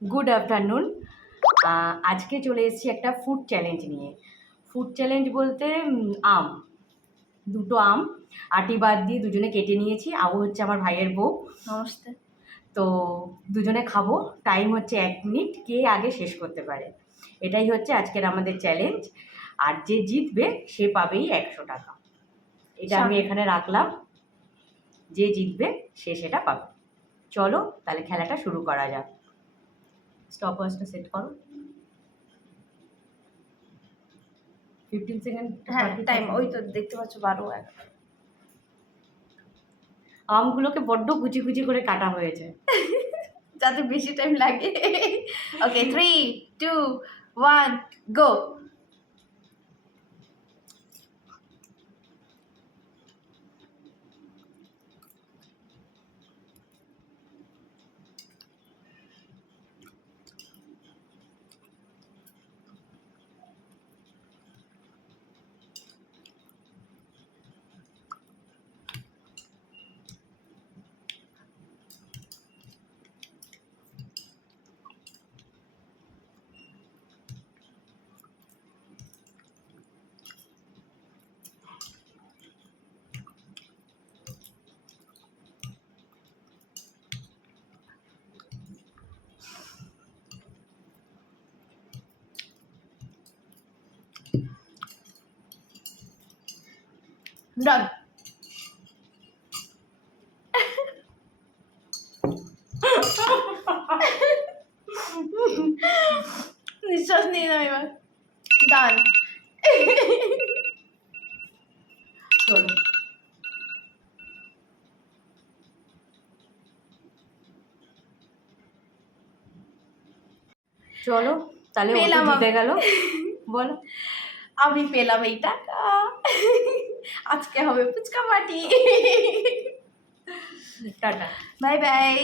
Good afternoon. আজকে চলে এসেছি একটা ফুড চ্যালেঞ্জ নিয়ে। ফুড চ্যালেঞ্জ বলতে আম, দুটো আম আটি বাদ দিয়ে দুজনে কেটে নিয়েছি। আবু হচ্ছে আমার ভাইয়ের বউ। নমস্তে। তো দুজনে খাবো, টাইম হচ্ছে 1 মিনিট, কে আগে শেষ করতে পারে। এটাই হচ্ছে আজকের আমাদের চ্যালেঞ্জ। আর যে জিতবে সে পাবেই 100 টাকা। এটা আমি এখানে রাখলাম, যে জিতবে সে সেটা পাবে। চলো তাহলে খেলাটা শুরু করা যাক। স্টপওয়াচটা সেট করো। 15 সেকেন্ড। হ্যাঁ, টাইম ওই তো দেখতে পাচ্ছ 12। আমগুলোকে বড্ড কুচি কুচি করে কাটা হয়েছে, যাতে বেশি টাইম লাগে। ওকে, 3, 2, 1, গো। ডান। নিঃশ্বাস নিয়ে নাও এবার। ডান। চলো চলো তাহলে ও তো পেলাম জিতে গেল। বলো। আমি পেলাম এই টাকা। আজকে হবে ফুচকা পার্টি। টাটা। Bye by.